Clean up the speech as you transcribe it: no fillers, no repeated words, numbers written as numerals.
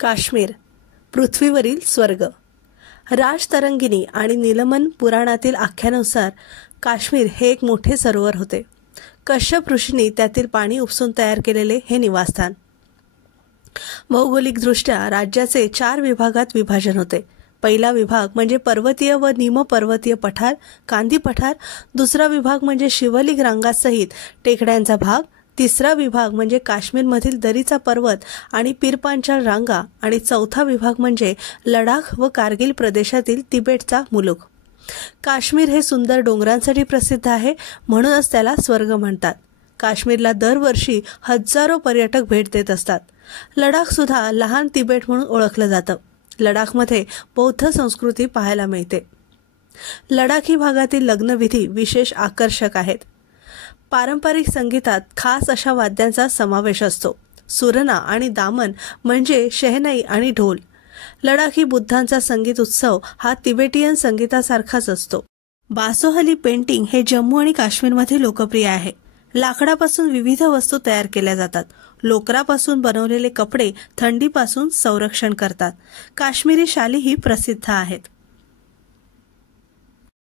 काश्मीर, पृथ्वीवरील स्वर्ग. राजतरंगिणी आणि नीलमन पुराणातील आख्यानुसार काश्मीर हे एक मोठे सरोवर होते. कश्यप ऋषींनी त्यातील पाणी उपसून तयार केलेले हे निवासस्थान. भौगोलिकदृष्ट्या राज्याचे 4 विभागात विभाजन होते. पहिला विभाग म्हणजे पर्वतीय व निमपर्वतीय पठार, कांदी पठार. दुसरा विभाग म्हणजे शिवलिक रांगासहित टेकड्यांचा भाग. तिसरा विभाग म्हणजे काश्मीरमधील दरीचा पर्वत आणि पीरपांचाळ रांगा. आणि चौथा विभाग म्हणजे लडाख व कारगिल प्रदेशातील तिबेटचा मुलुख. काश्मीर हे सुंदर डोंगरांसाठी प्रसिद्ध आहे, म्हणूनच त्याला स्वर्ग म्हणतात. काश्मीरला दरवर्षी हजारो पर्यटक भेट देत असतात. लडाख सुद्धा लहान तिबेट म्हणून ओळखलं जातं. लडाखमध्ये बौद्ध संस्कृती पाहायला मिळते. लडाखी भागातील लग्नविधी विशेष आकर्षक आहेत. पारंपरिक संगीतात खास अशा वाद्यांचा समावेश असतो. सुरना आणि दामन म्हणजे शेहनाई आणि ढोल. लडाखी बुद्धांचा संगीत उत्सव हा तिबेटियन संगीतासारखाच असतो. बासोहली पेंटिंग हे जम्मू आणि काश्मीरमध्ये लोकप्रिय आहे. लाकडापासून विविध वस्तू तयार केल्या जातात. लोकरापासून बनवलेले कपडे थंडीपासून संरक्षण करतात. काश्मीरी शालीही प्रसिद्ध आहेत.